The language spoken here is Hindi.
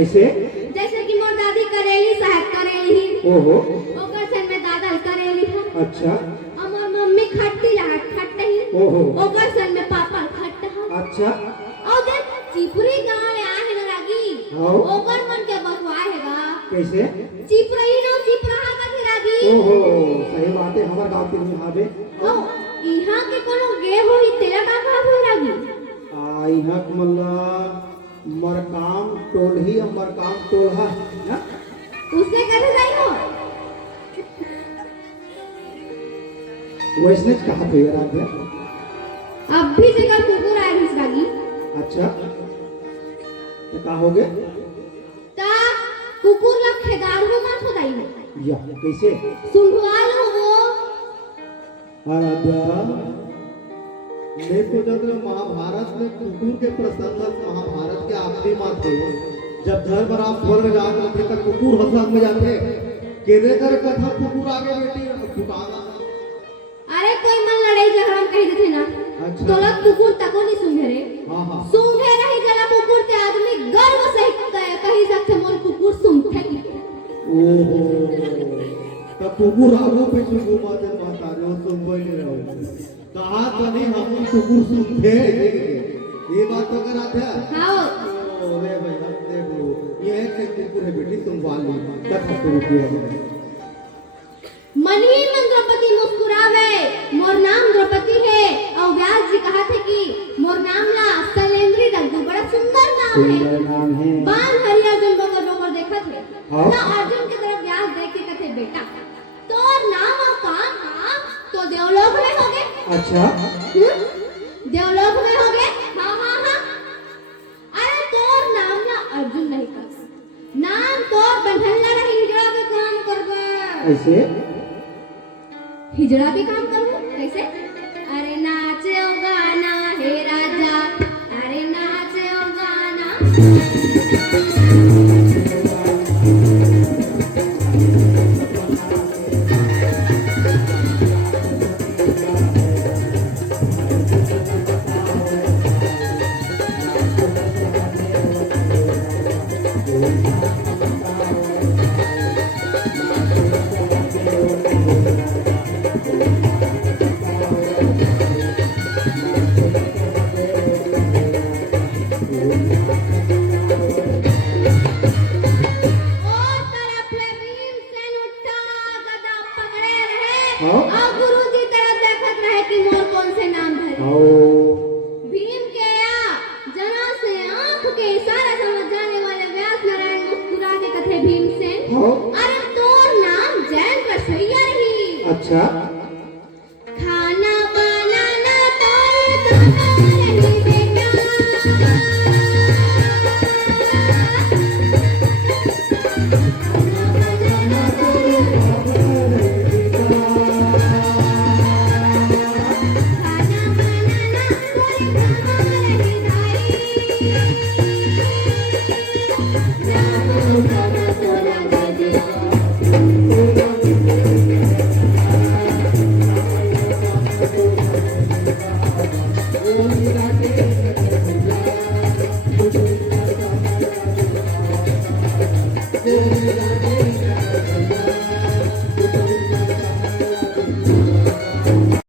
कैसे? जैसे कि मोर दादी करेली साहब करेली ओहो ओकर सन में दादा करेली था। अच्छा और मोर मम्मी खट्टी लाट खट्टे ही ओहो ओकर सन में पापा खट्टा हा। अच्छा और जब चिपरी गांव में आए न लागी हाँ। ओकर मन के बकवाए हैगा कैसे? चिपरई नो चिपरहा का लागी। ओहो सही बात है, हमार गांव के मुहाबे ओ इहां के कोनो गे होई तेरा का हो लागी। यहाँ मल्ला मरकाम टोलही और मरकाम टोलहा ना उसने कैसे जाई हो? वैसने कहा थे यार आप? अब भी जगह कुकुर आए इस लागी। अच्छा तो कहा हो गए? ता कुकुर ला खेदार हो मत हो दाई हो या कैसे? सुंघवाल हो वो आराध्या मैं तो जब महाभारत में कुकुर के प्रसंग महाभारत के आखिरी में थे जब घर पर आप खोल में जाते थे तब कुकुर हसन में जाते केदे कर कथा कुकुर आगे बेटी फुटाना। अरे कोई मन लड़ाई झगड़ा कह देते ना। अच्छा। तो लग कुकुर तको नहीं सूंघे रे। हाँ हाँ सूंघे रही जला कुकुर के आदमी गर्व से कही सकते मोर कुकुर सूंघे की। ओहो तब कुकुर आगो पे घुमा दे माता रे तुम बोल रहे कहा तो नहीं हम कुकुर सूंघे ये बात तो कर आते हैं। हाँ अरे भाई अब देखो ये है कि कुकुर है बेटी तुम वाली कथा शुरू किया मन ही मन द्रौपदी मुस्कुरावे मोर नाम द्रौपदी है। और व्यास जी कहा थे कि मोर नाम ला शैलेंद्री रघु बड़ा सुंदर नाम है। बाल हरि अर्जुन बकर बकर देखा थे ना अर्जुन की तरफ व्यास देख के कहते बेटा तो नाम और काम हाँ तो देवलोक में हो गए। अच्छा देवलोक में हो गए। हाँ हाँ हाँ अरे तोर नाम ना अर्जुन नहीं कर नाम तोर बंधनला रही हिजड़ा के काम करबे। ऐसे हिजड़ा भी काम करूं कैसे? अरे नाचे ओ गाना हे राजा अरे नाचे ओ गाना। और गुरुजी तरफ देखत रहे कि मोर कौन से नाम धरे। भीम के या जना से आंख के इशारा समझ जाने वाले व्यास नारायण मुस्कुरा के कथे भीमसेन अरे तोर नाम जैन कसैया रही। अच्छा खाना बनाना तोर तुम्हारे रही बेटा। Oh